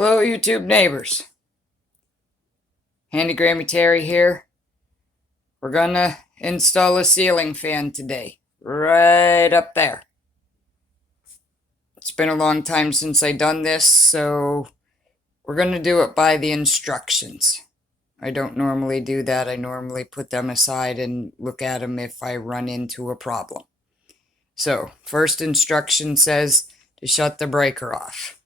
Hello, YouTube neighbors. Handy Grammy Terry here. We're gonna install a ceiling fan today, right up there. It's been a long time since I done this, so we're gonna do it by the instructions. I don't normally do that. I normally put them aside and look at them if I run into a problem. So, first instruction says to shut the breaker off.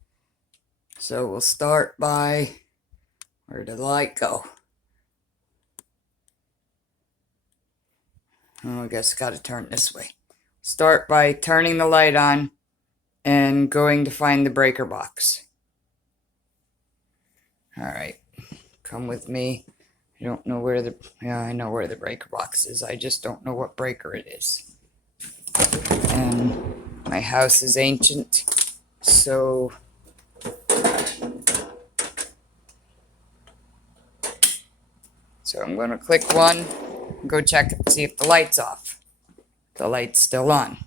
So we'll start by, where did the light go? Oh, I guess I gotta turn this way. Start by turning the light on and going to find the breaker box. Alright, come with me. I don't know where I know where the breaker box is. I just don't know what breaker it is. And my house is ancient, so I'm gonna click one and go check and see if the light's off. The light's still on.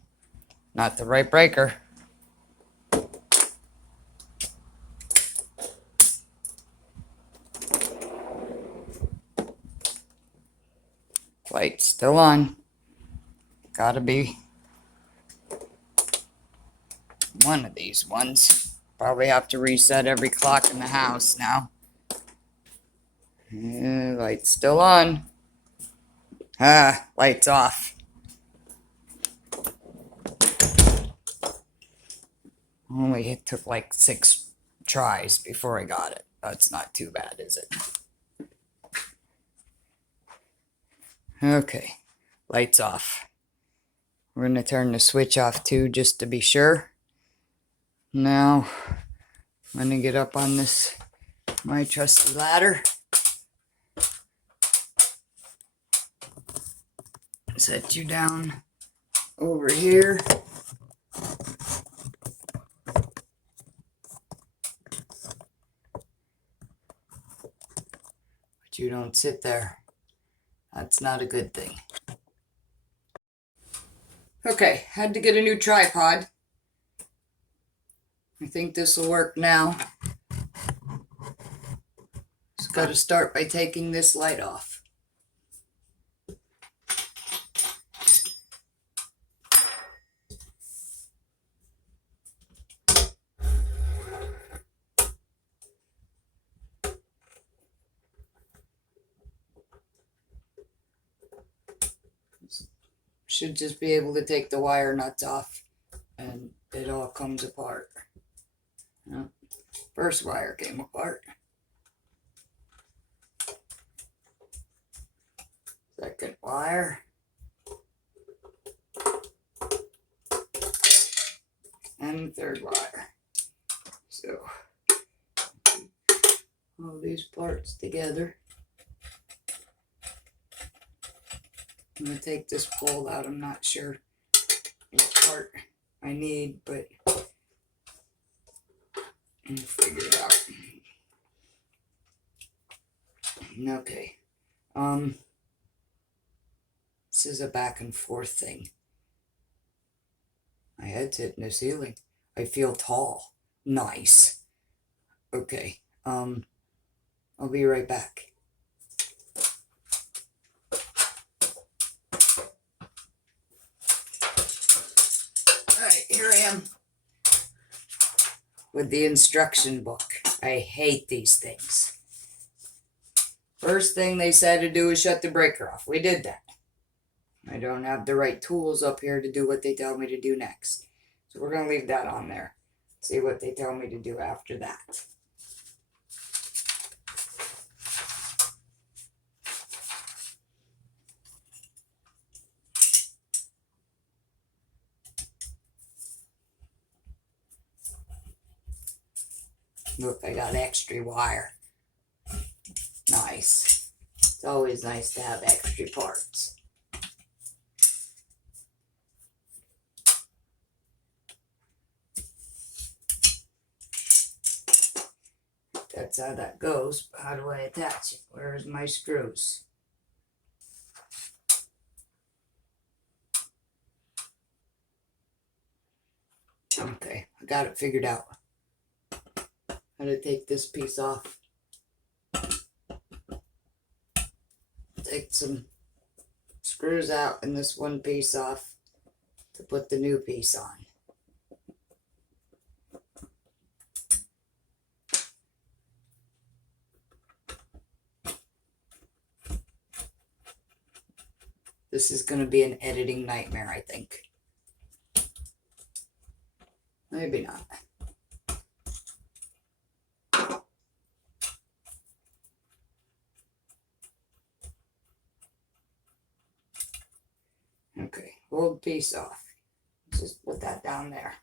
Not the right breaker. Light's still on. Gotta be one of these ones. Probably have to reset every clock in the house now. Light's still on. Light's off. Only it took like 6 tries before I got it. That's not too bad, is it? Okay, light's off. We're going to turn the switch off too, just to be sure. Now, I'm going to get up on this, my trusty ladder. Set you down over here. But you don't sit there. That's not a good thing. Okay, had to get a new tripod. I think this will work now. Just got to start by taking this light off. Should just be able to take the wire nuts off and it all comes apart. First wire came apart. Second wire. And third wire. So, all these parts together. I'm going to take this pole out. I'm not sure what part I need, but I'll figure it out. Okay. This is a back and forth thing. My head's hitting the ceiling. I feel tall. Nice. Okay. I'll be right back. Alright, here I am with the instruction book. I hate these things. First thing they said to do is shut the breaker off. We did that. I don't have the right tools up here to do what they tell me to do next. So we're going to leave that on there. See what they tell me to do after that. Look, I got extra wire. Nice. It's always nice to have extra parts. That's how that goes. How do I attach it? Where's my screws? Okay, I got it figured out. how to take this piece off. Take some screws out and this one piece off to put the new piece on. This is going to be an editing nightmare, I think. Maybe not. Okay, hold the piece off. Just put that down there.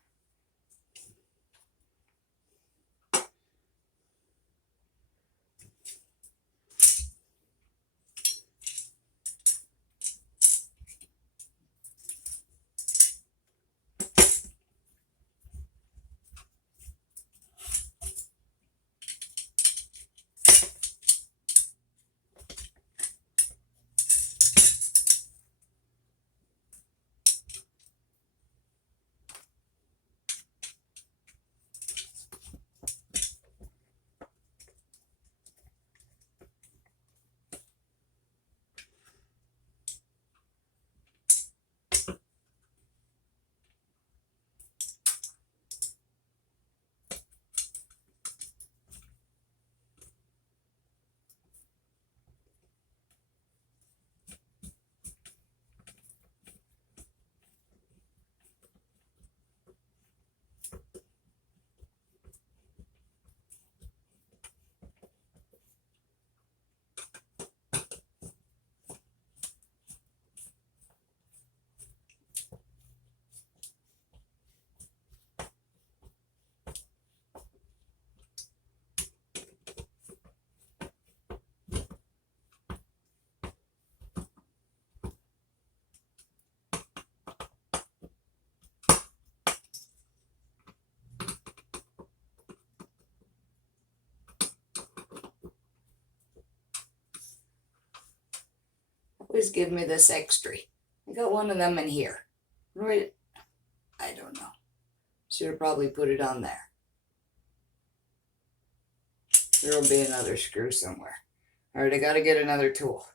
Always give me this extra. I got one of them in here. Right? I don't know. Should have probably put it on there. There'll be another screw somewhere. Alright, I gotta get another tool.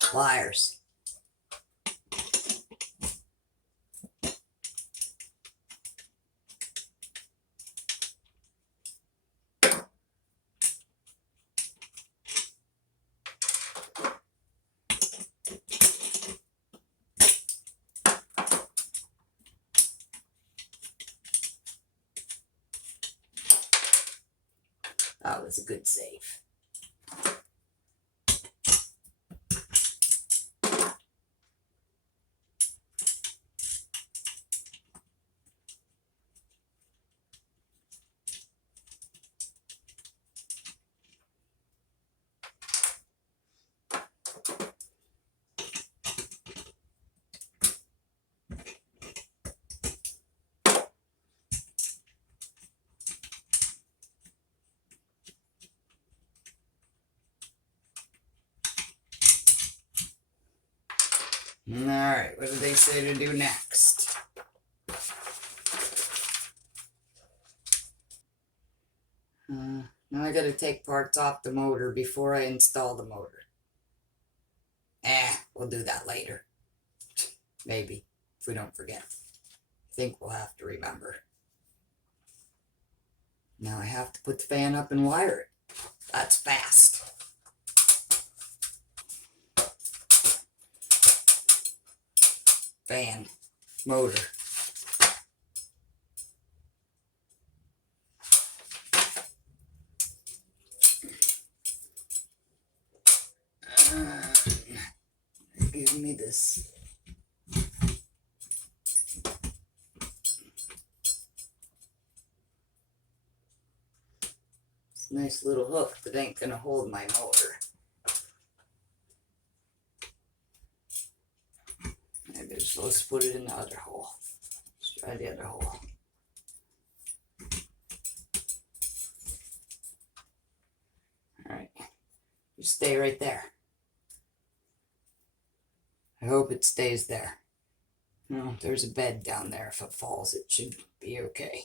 Pliers. That was a good save. Alright, what do they say to do next? Now I gotta take parts off the motor before I install the motor. We'll do that later. Maybe, if we don't forget. I think we'll have to remember. Now I have to put the fan up and wire it. That's fast. Fan, motor. Give me this. It's a nice little hook that ain't gonna hold my motor. Maybe I'm supposed to put it in the other hole. Let's try the other hole. Alright. Just stay right there. I hope it stays there. No, there's a bed down there. If it falls, it should be okay.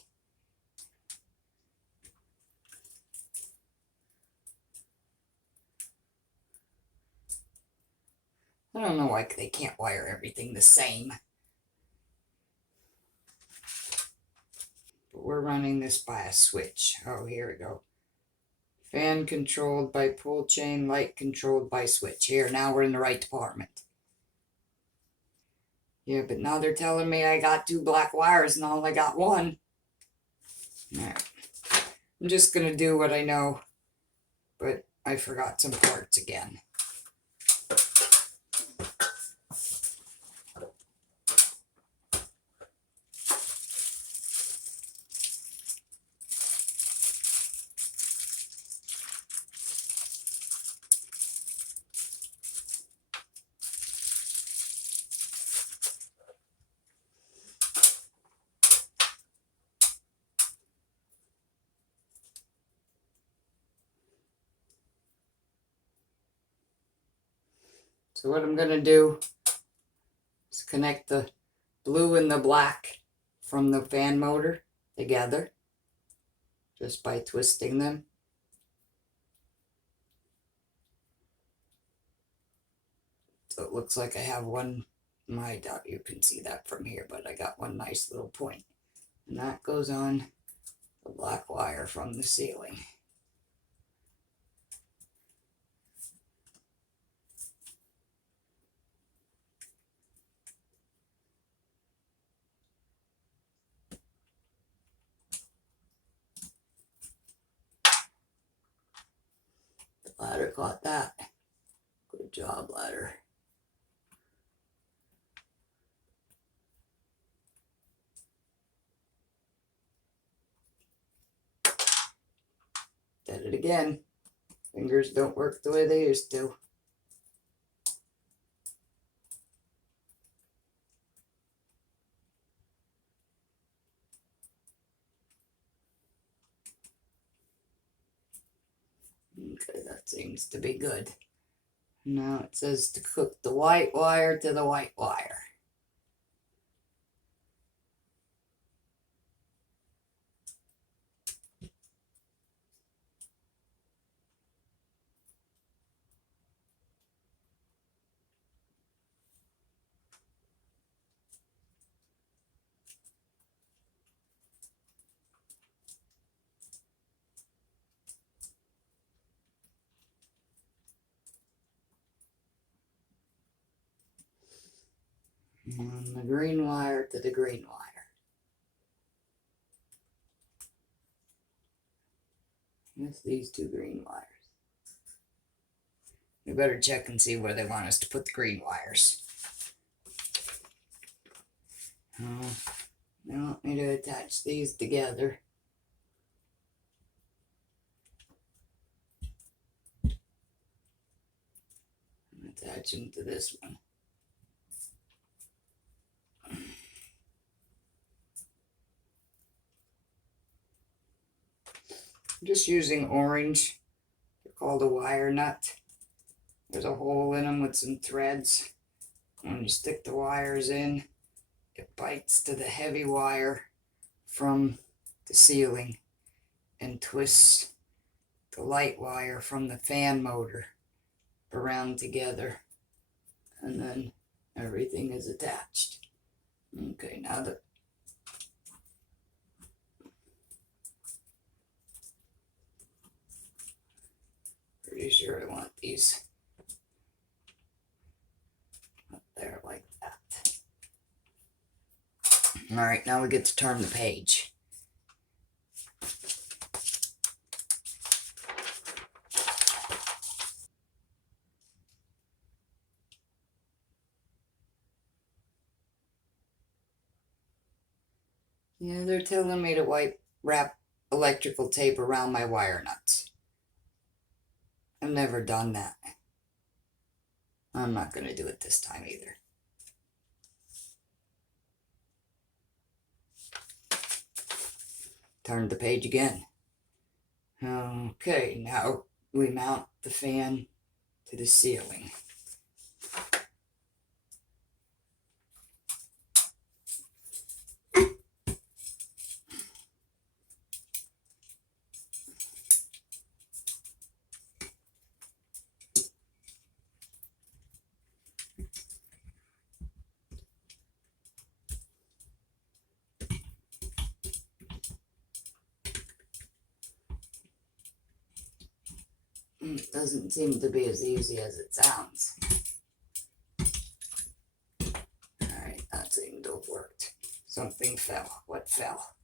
I don't know why they can't wire everything the same. But we're running this by a switch. Oh, here we go. Fan controlled by pull chain, light controlled by switch. Here, now we're in the right department. Yeah, but now they're telling me I got 2 black wires and I only got 1. Alright. I'm just gonna do what I know, but I forgot some parts again. So what I'm gonna do is connect the blue and the black from the fan motor together just by twisting them. So it looks like I have one, I doubt you can see that from here, but I got one nice little point. And that goes on the black wire from the ceiling. The ladder caught that. Good job, ladder. Did it again. Fingers don't work the way they used to. Okay, that seems to be good. Now it says to hook the white wire to the white wire. And the green wire to the green wire. With these 2 green wires. We better check and see where they want us to put the green wires. They want me to attach these together. Attach them to this one. I'm just using orange. They're called a wire nut. There's a hole in them with some threads. When you stick the wires in, it bites to the heavy wire from the ceiling and twists the light wire from the fan motor around together, and then everything is attached. Okay, now that pretty sure I want these up there like that. All right, now we get to turn the page. Yeah, they're telling me to wrap electrical tape around my wire nuts. I've never done that. I'm not going to do it this time either. Turn the page again. Okay, now we mount the fan to the ceiling. It doesn't seem to be as easy as it sounds. Alright, that seemed to have worked. Something fell. What fell?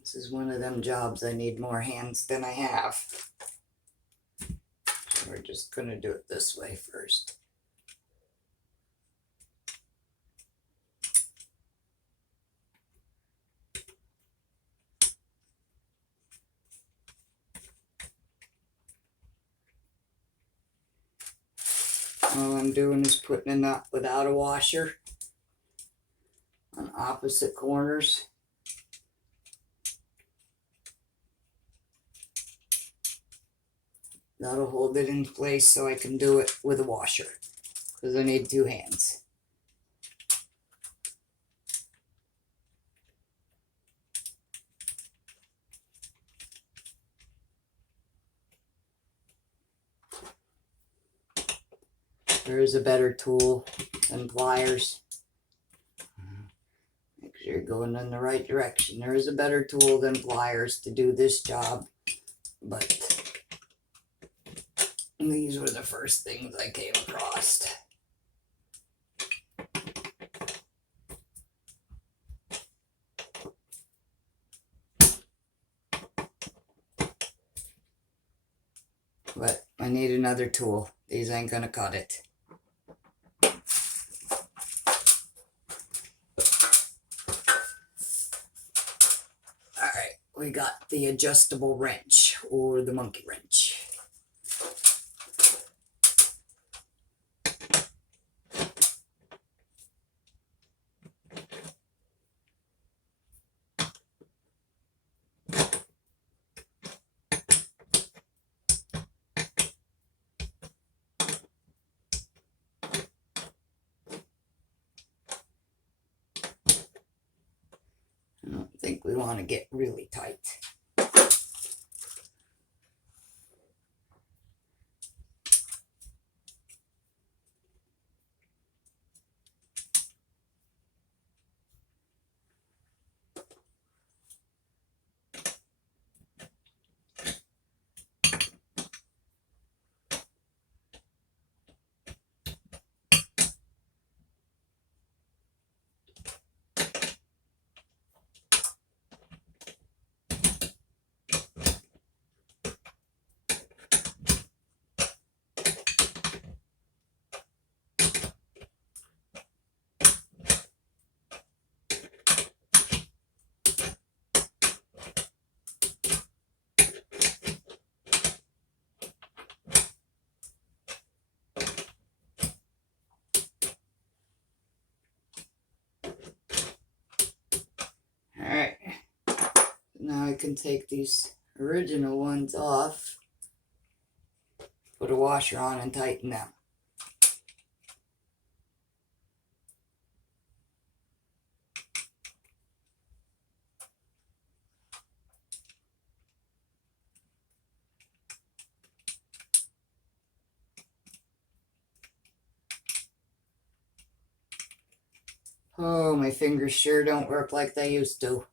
This is one of them jobs I need more hands than I have. So we're just going to do it this way first. All I'm doing is putting a nut without a washer on opposite corners. That'll hold it in place so I can do it with a washer, because I need two hands. There is a better tool than pliers. Make sure you're going in the right direction. There is a better tool than pliers to do this job, but these were the first things I came across. But I need another tool. These ain't gonna cut it. Alright, we got the adjustable wrench, or the monkey wrench. I don't think we want to get really tight. Alright, now I can take these original ones off, put a washer on and tighten them. Oh, my fingers sure don't work like they used to.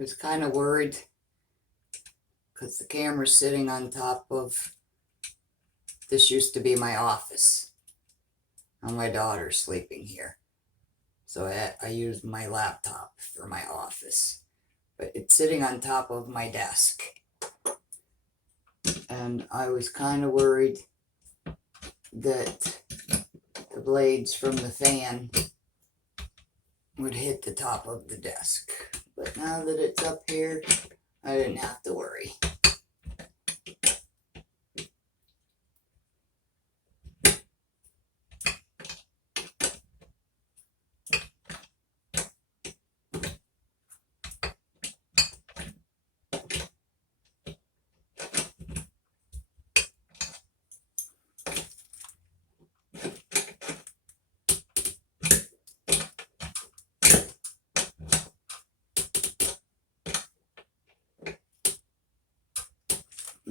was kind of worried because the camera's sitting on top of, this used to be my office. And my daughter's sleeping here. So I used my laptop for my office. But it's sitting on top of my desk. And I was kind of worried that the blades from the fan would hit the top of the desk. But now that it's up here, I didn't have to worry.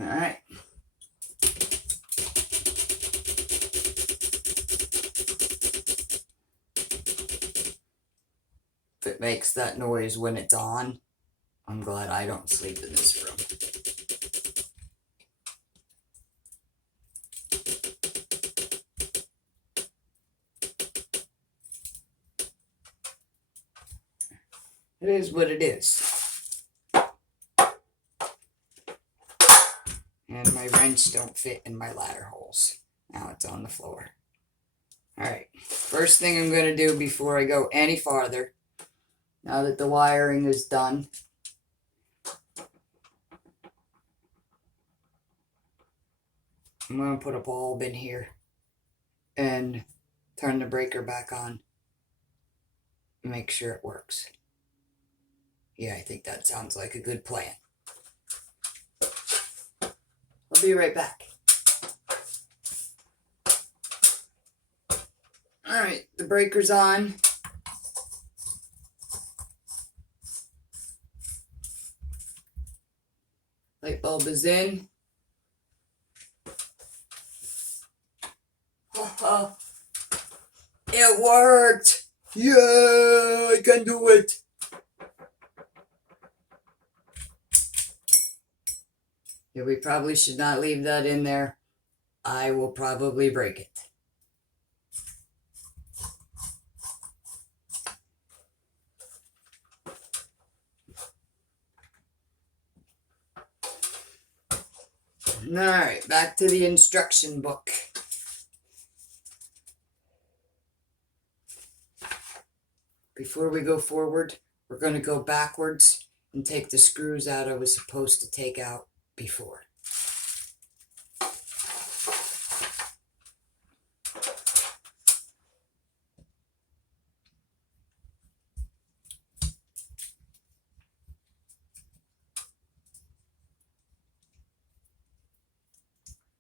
All right. If it makes that noise when it's on, I'm glad I don't sleep in this room. It is what it is. And my wrench don't fit in my ladder holes. Now it's on the floor. Alright, first thing I'm going to do before I go any farther, now that the wiring is done, I'm going to put a bulb in here and turn the breaker back on. Make sure it works. Yeah, I think that sounds like a good plan. I'll be right back. Alright, the breaker's on. Light bulb is in. It worked! Yeah, I can do it! Yeah, we probably should not leave that in there. I will probably break it. Alright, back to the instruction book. Before we go forward, we're going to go backwards and take the screws out I was supposed to take out before.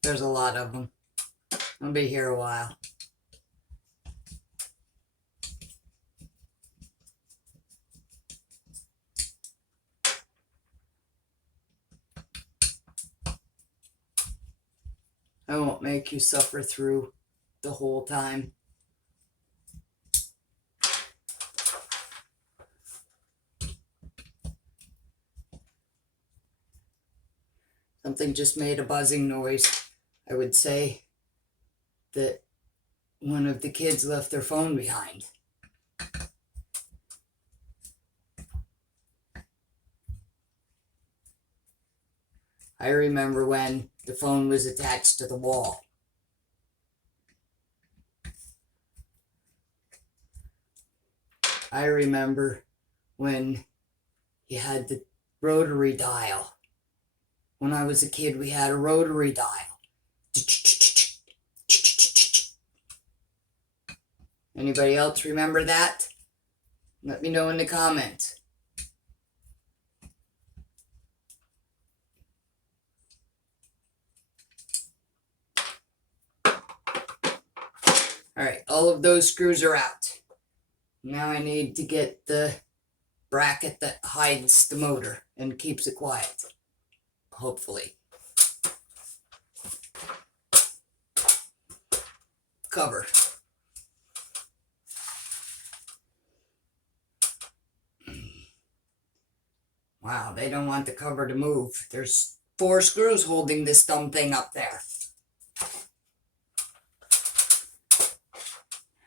There's a lot of them. I'll be here a while. I won't make you suffer through the whole time. Something just made a buzzing noise. I would say that one of the kids left their phone behind. I remember when the phone was attached to the wall. I remember when you had the rotary dial. When I was a kid, we had a rotary dial. Anybody else remember that? Let me know in the comments. Alright, all of those screws are out. Now I need to get the bracket that hides the motor and keeps it quiet. Hopefully. Cover. Wow, they don't want the cover to move. There's 4 screws holding this dumb thing up there.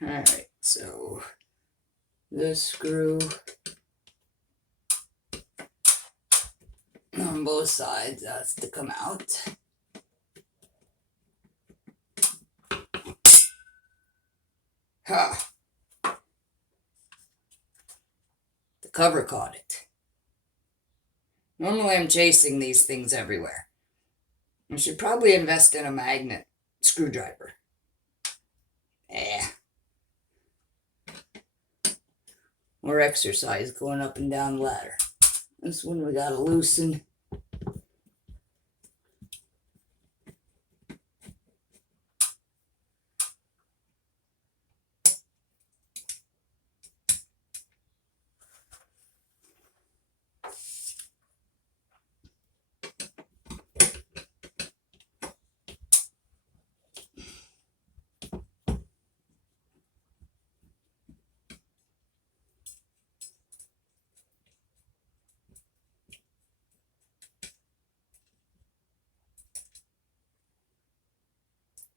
Alright, so this screw on both sides has to come out. Ha! The cover caught it. Normally I'm chasing these things everywhere. I should probably invest in a magnet screwdriver. More exercise going up and down the ladder. This one we gotta loosen.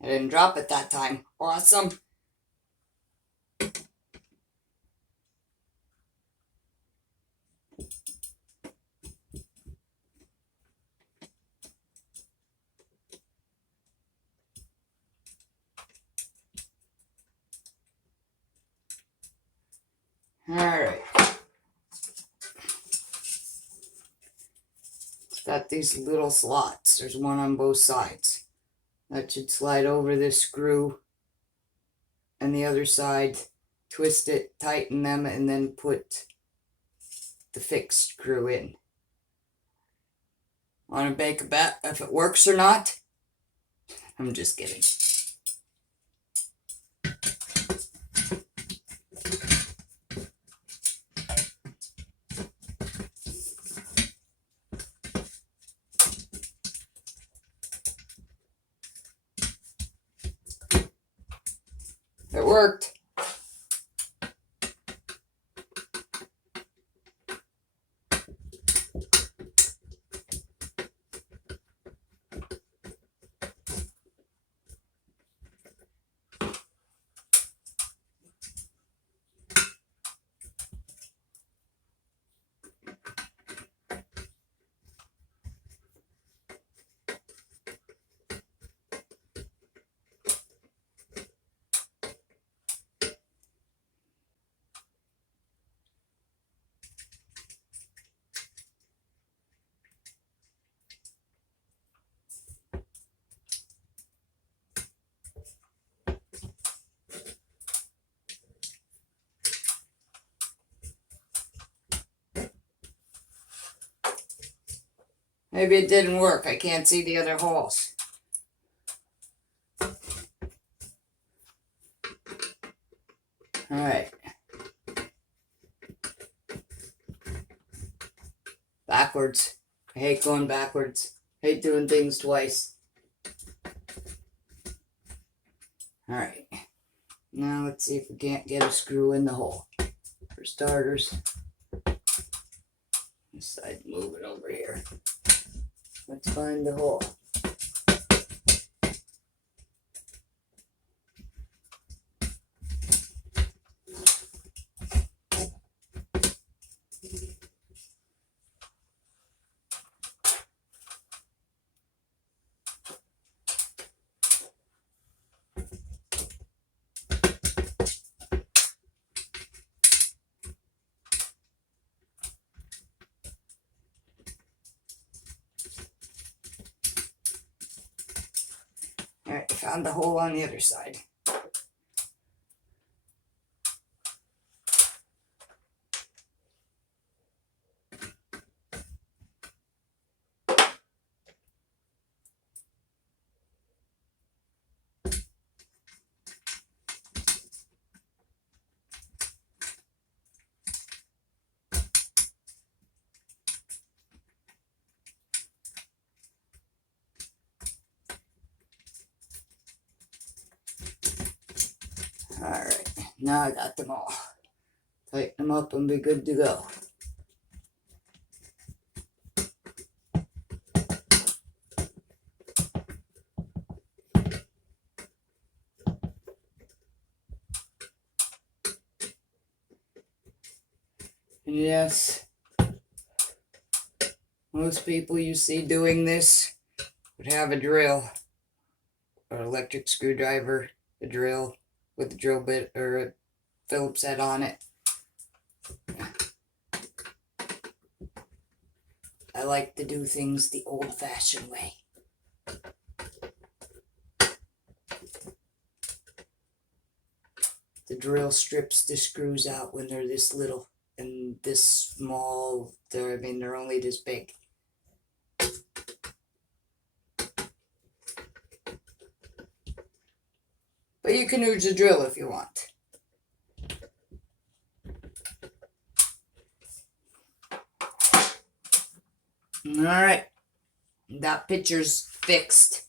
I didn't drop it that time. Awesome. Alright. It's got these little slots. There's one on both sides. That should slide over this screw and the other side, twist it, tighten them, and then put the fixed screw in. Want to make a bet if it works or not? I'm just kidding. It worked. Maybe it didn't work. I can't see the other holes. Alright. Backwards. I hate going backwards. I hate doing things twice. Alright. Now let's see if we can't get a screw in the hole. For starters, this side, move it over here. Let's find the hole. Alright, found the hole on the other side. Alright, now I got them all. Tighten them up and be good to go. Yes, most people you see doing this would have a drill or electric screwdriver, a drill with a drill bit or a Phillips head on it. I like to do things the old-fashioned way. The drill strips the screws out when they're this little and this small. They're only this big. But you can use a drill if you want. Alright. That picture's fixed.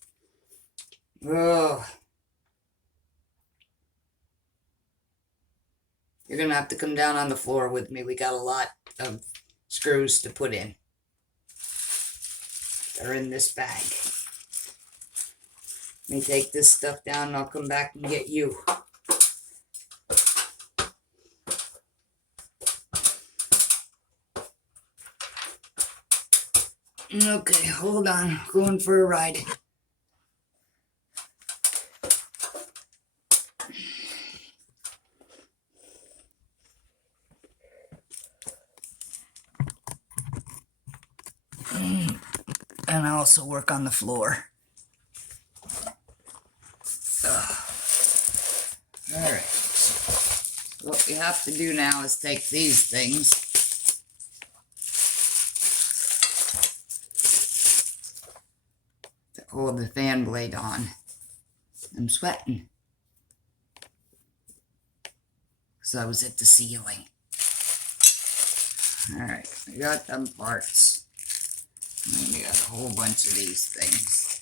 Oh. You're going to have to come down on the floor with me. We got a lot of screws to put in. They're in this bag. Let me take this stuff down and I'll come back and get you. Okay, hold on. Going for a ride. And I also work on the floor. Alright. What we have to do now is take these things to hold the fan blade on. I'm sweating because I was at the ceiling. Alright, I got them parts. And we got a whole bunch of these things.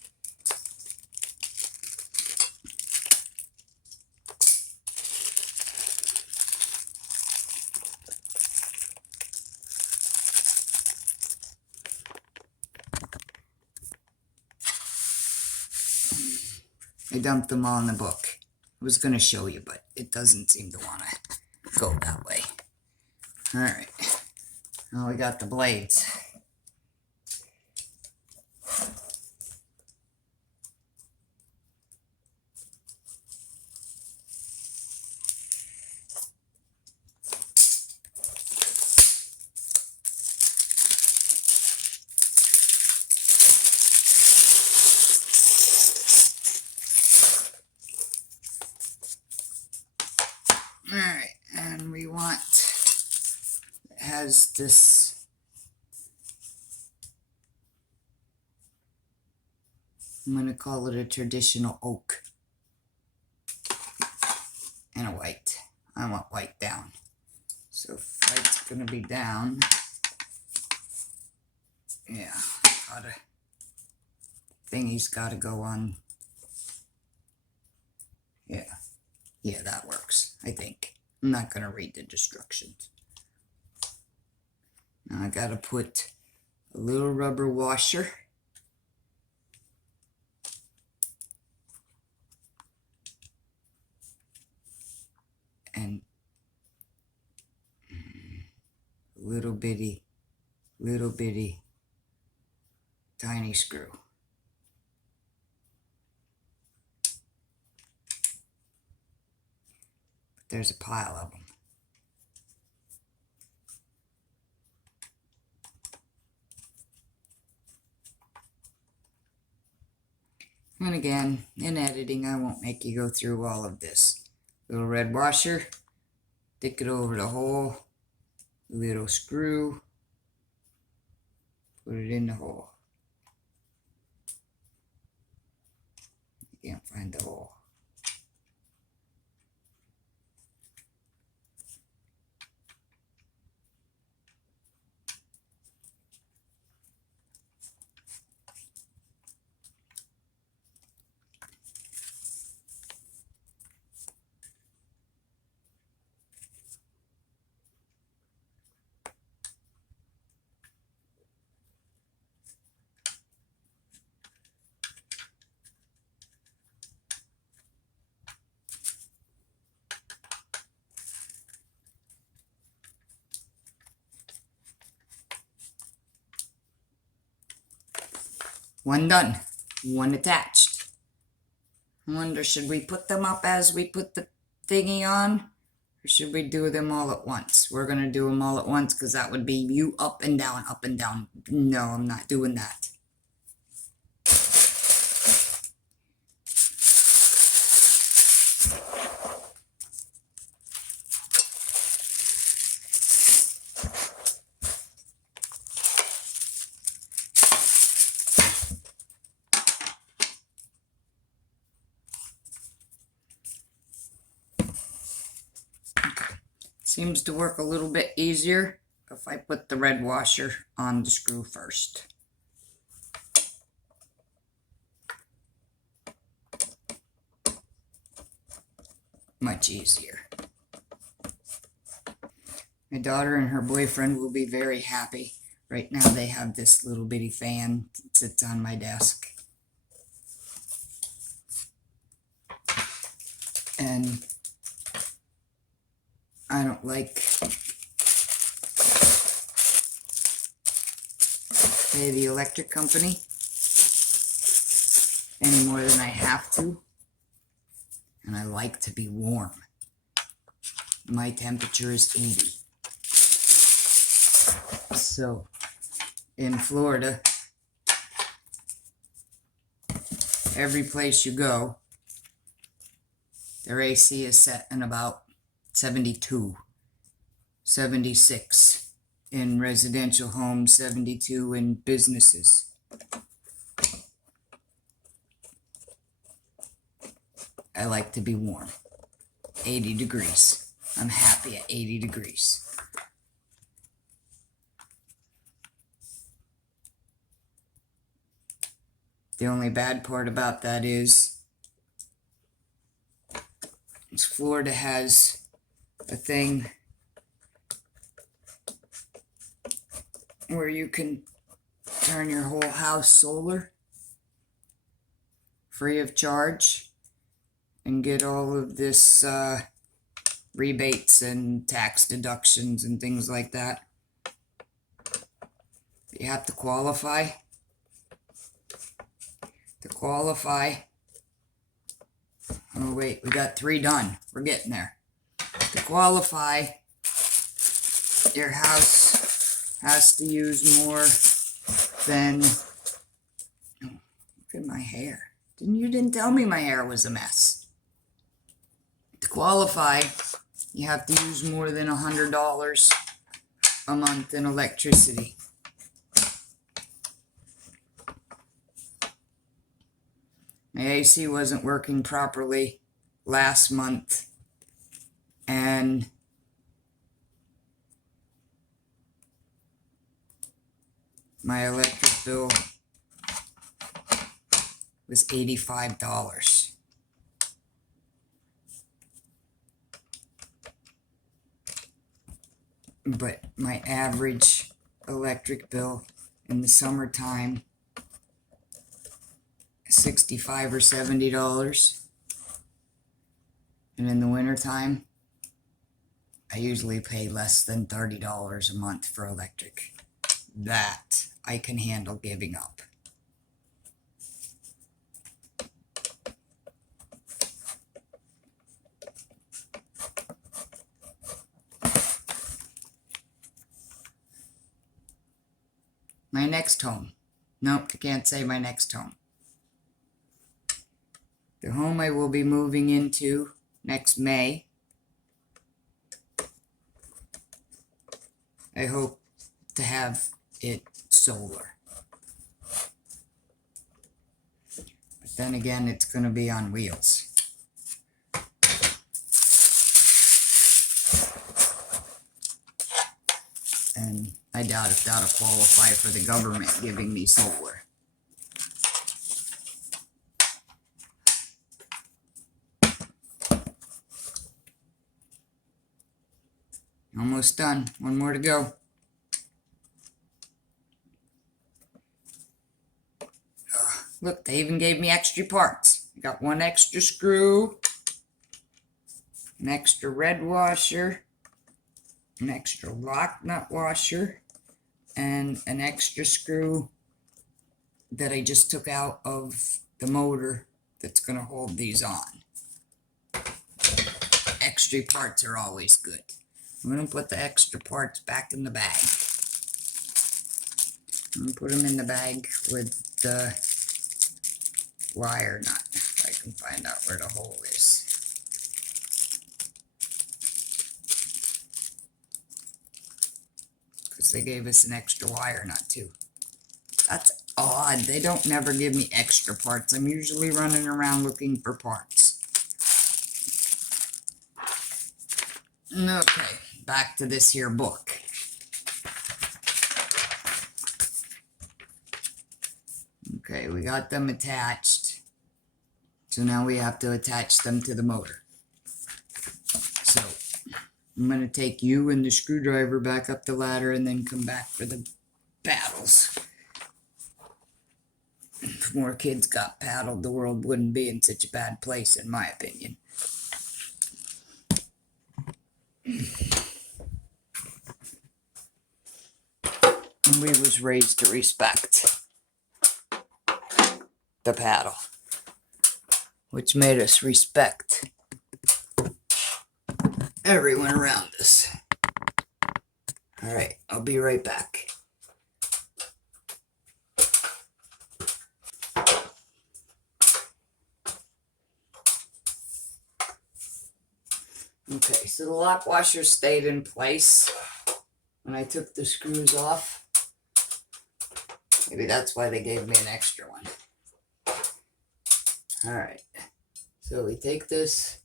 I dumped them all in the book. I was going to show you, but it doesn't seem to want to go that way. Alright. Now we got the blades. Alright, and we want, it has this, I'm going to call it a traditional oak, and a white. I want white down. So white's going to be down. Yeah, thingy's got to go on. Yeah, that works, I think. I'm not going to read the instructions. Now I got to put a little rubber washer. And little bitty, tiny screw. But there's a pile of them. And again, in editing, I won't make you go through all of this. Little red washer, stick it over the hole, little screw, put it in the hole. Can't find the hole. One done. One attached. I wonder, should we put them up as we put the thingy on? Or should we do them all at once? We're going to do them all at once because that would be you up and down, up and down. No, I'm not doing that. Seems to work a little bit easier if I put the red washer on the screw first. Much easier. My daughter and her boyfriend will be very happy. Right now they have this little bitty fan that sits on my desk. And I don't like pay the electric company any more than I have to. And I like to be warm. My temperature is 80. So in Florida, every place you go, their AC is set in about 72, 76 in residential homes, 72 in businesses. I like to be warm. 80 degrees. I'm happy at 80 degrees. The only bad part about that is Florida has a thing where you can turn your whole house solar free of charge and get all of this rebates and tax deductions and things like that. You have to qualify. To qualify, oh wait, we got 3 done. We're getting there. To qualify, your house has to use more than, oh, look at my hair. You didn't tell me my hair was a mess. To qualify, you have to use more than $100 a month in electricity. My AC wasn't working properly last month, and my electric bill was $85. But my average electric bill in the summertime, $65 or $70, and in the wintertime, I usually pay less than $30 a month for electric. That I can handle giving up. My next home. Nope, I can't say my next home. The home I will be moving into next May. I hope to have it solar. But then again, it's going to be on wheels. And I doubt if that'll qualify for the government giving me solar. Almost done. One more to go. Look, they even gave me extra parts. I got 1 extra screw, an extra red washer, an extra lock nut washer, and an extra screw that I just took out of the motor that's going to hold these on. Extra parts are always good. I'm going to put the extra parts back in the bag. I'm going to put them in the bag with the wire nut. If I can find out where the hole is. Because they gave us an extra wire nut too. That's odd. They don't never give me extra parts. I'm usually running around looking for parts. Okay, back to this here book. Okay, we got them attached. So now we have to attach them to the motor. So I'm going to take you and the screwdriver back up the ladder and then come back for the paddles. If more kids got paddled, the world wouldn't be in such a bad place, in my opinion. And we was raised to respect the paddle, which made us respect everyone around us. Alright, I'll be right back. Okay, so the lock washer stayed in place when I took the screws off. Maybe that's why they gave me an extra one. Alright, so we take this,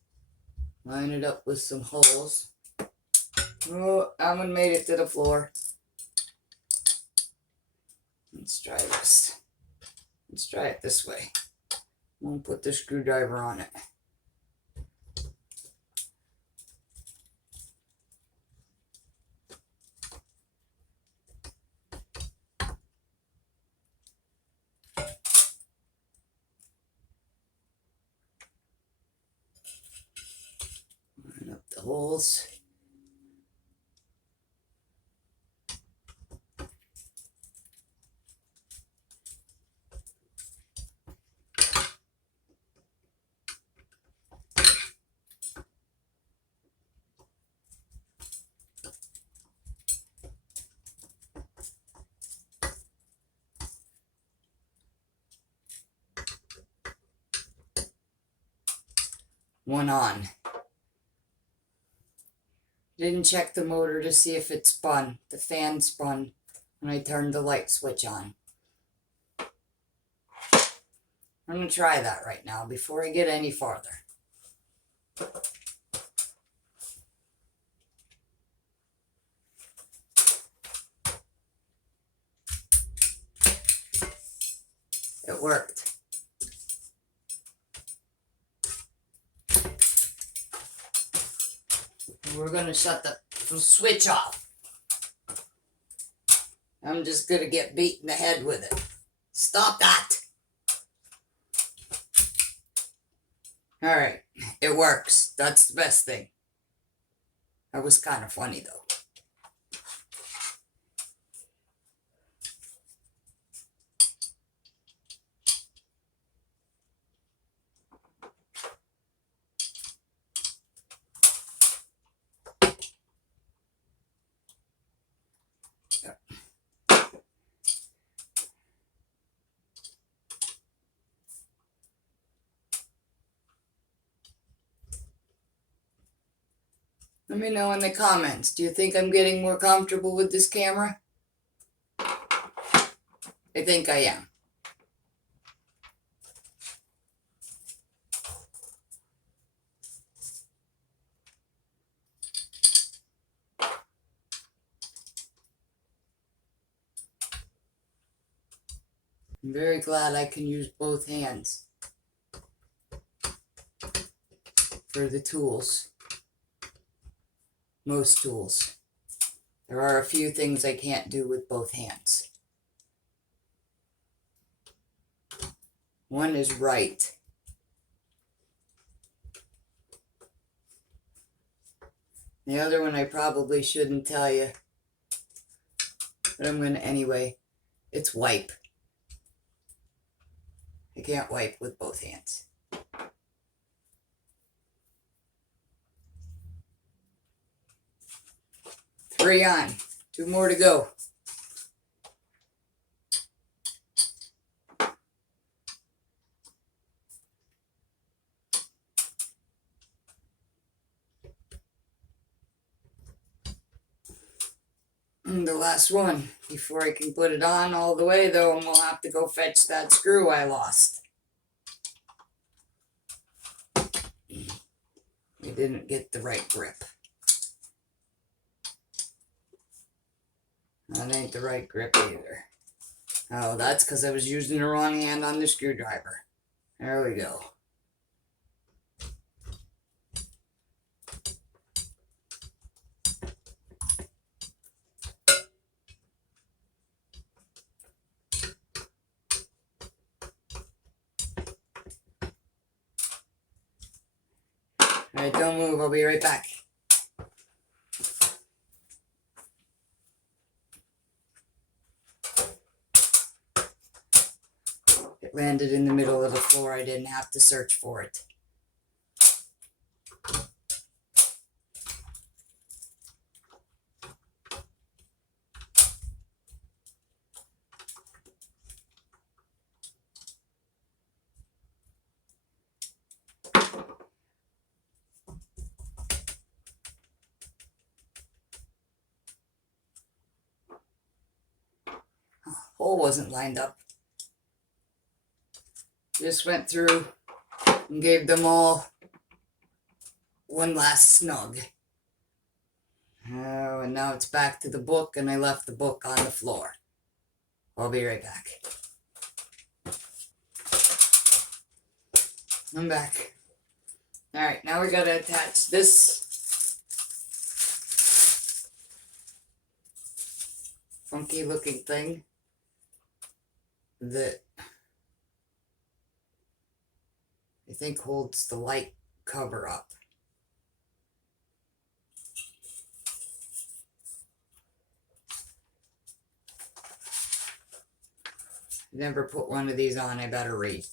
line it up with some holes. Oh, that one made it to the floor. Let's try this. Let's try it this way. Won't put the screwdriver on it. Line up the holes. One on. Didn't check the motor to see if it spun. The fan spun when I turned the light switch on. I'm going to try that right now before I get any farther. It worked. We're going to shut the switch off. I'm just going to get beat in the head with it. Stop that! Alright, it works. That's the best thing. That was kind of funny though. Let me know in the comments. Do you think I'm getting more comfortable with this camera? I think I am. I'm very glad I can use both hands for the tools. Most tools. There are a few things I can't do with both hands. One is right. The other one I probably shouldn't tell you, but I'm going to anyway. It's wipe. I can't wipe with both hands. Three on. 2 more to go. And the last one. Before I can put it on all the way, though, and we'll have to go fetch that screw I lost. I didn't get the right grip. That ain't the right grip either. Oh, that's because I was using the wrong hand on the screwdriver. There we go. Alright, don't move. I'll be right back. It landed in the middle of the floor. I didn't have to search for it. Hole wasn't lined up. Just went through and gave them all one last snug. Oh, and now it's back to the book, and I left the book on the floor. I'll be right back. I'm back. Alright, now we gotta attach this funky looking thing that I think holds the light cover up. Never put one of these on, I better read.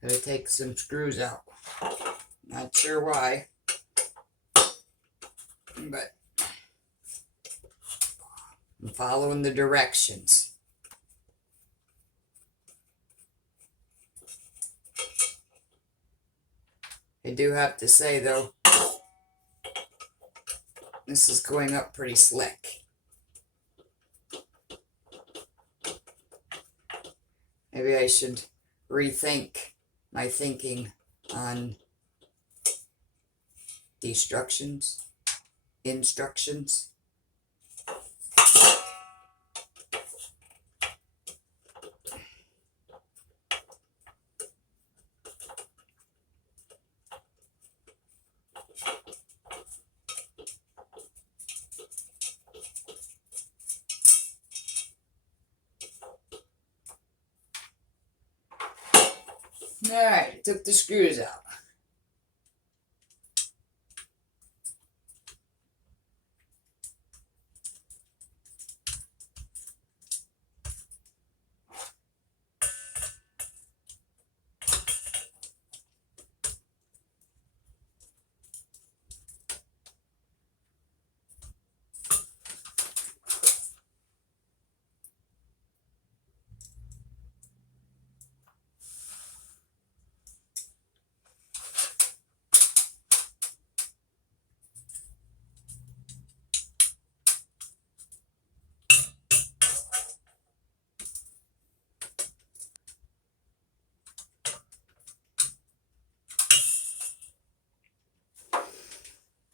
Gotta take some screws out. Not sure why, but I'm following the directions. I do have to say though, this is going up pretty slick. Maybe I should rethink my thinking on instructions. Alright, took the screws out.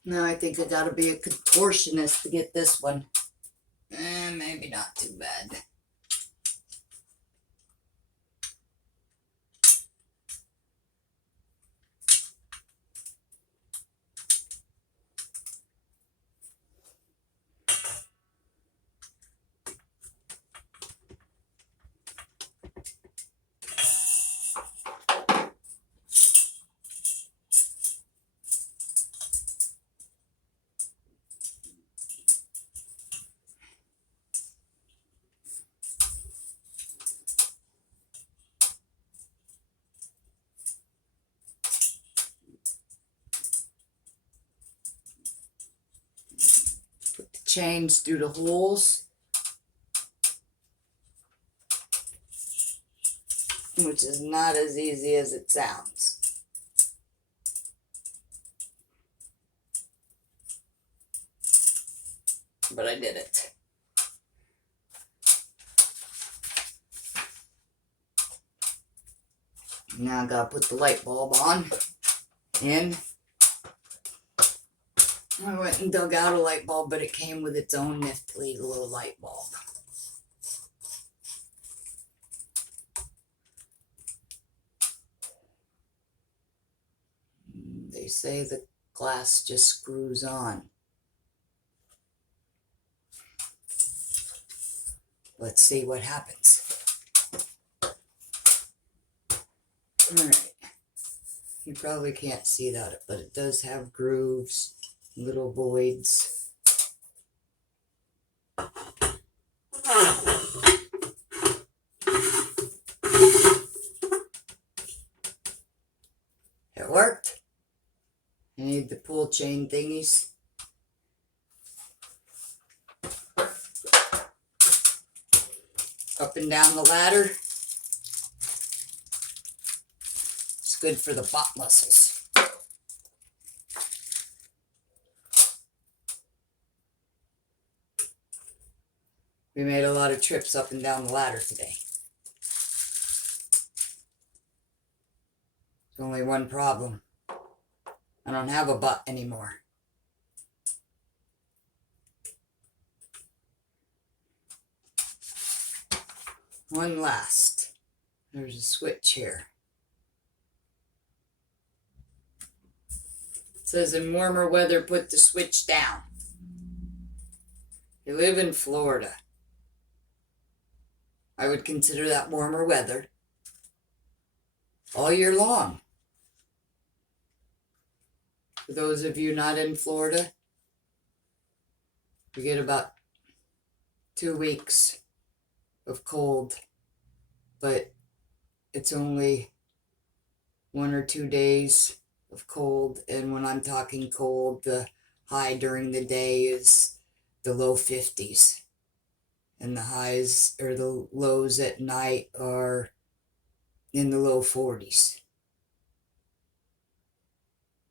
Now I think I gotta be a contortionist to get this one. Maybe not too bad. chains through the holes, which is not as easy as it sounds. But I did it. Now I gotta put the light bulb on, in. I went and dug out a light bulb, but it came with its own nifty little light bulb. They say the glass just screws on. Let's see what happens. Alright. You probably can't see that, but it does have grooves, little voids. It worked. I need the pull chain thingies. Up and down the ladder. It's good for the butt muscles. We made a lot of trips up and down the ladder today. There's only one problem. I don't have a butt anymore. One last. There's a switch here. It says in warmer weather, put the switch down. You live in Florida. I would consider that warmer weather all year long. For those of you not in Florida, we get about 2 weeks of cold, but it's only 1 or 2 days of cold. And when I'm talking cold, the high during the day is the low 50s. And the highs or the lows at night are in the low 40s.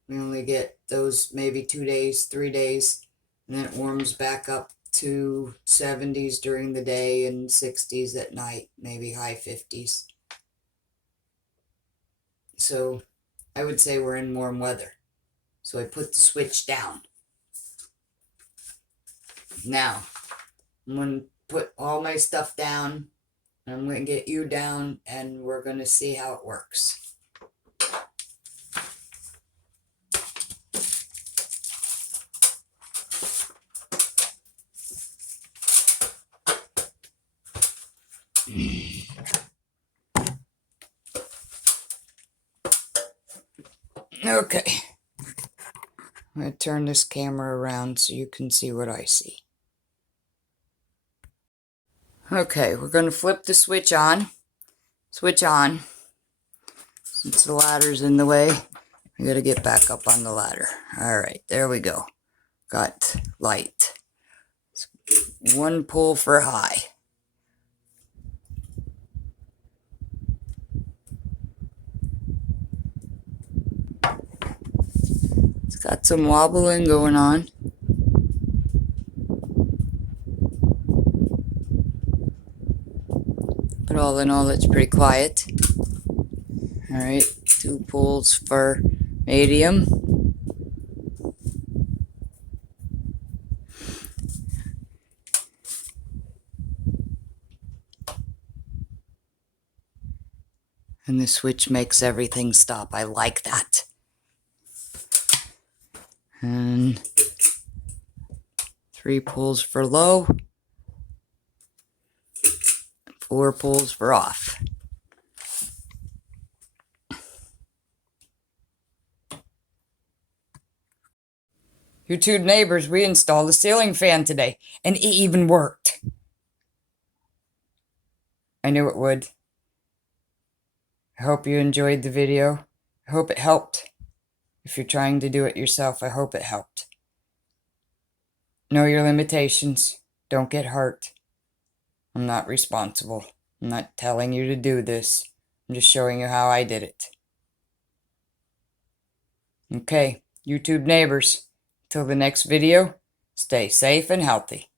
We only get those maybe 2 days, 3 days, and then it warms back up to 70s during the day and 60s at night, maybe high 50s. So I would say we're in warm weather. So I put the switch down. Now, I'm going to put all my stuff down. I'm going to get you down, and we're going to see how it works. Okay. I'm going to turn this camera around so you can see what I see. Okay, we're going to flip the switch on. Switch on. Since the ladder's in the way, we got to get back up on the ladder. All right, there we go. Got light. One pull for high. It's got some wobbling going on. But all in all, it's pretty quiet. All right, 2 pulls for medium. And the switch makes everything stop. I like that. And 3 pulls for low. 4 pulls for off. Your 2 neighbors, we installed a ceiling fan today, and it even worked. I knew it would. I hope you enjoyed the video. I hope it helped. If you're trying to do it yourself, I hope it helped. Know your limitations. Don't get hurt. I'm not responsible. I'm not telling you to do this. I'm just showing you how I did it. Okay, YouTube neighbors, till the next video, stay safe and healthy.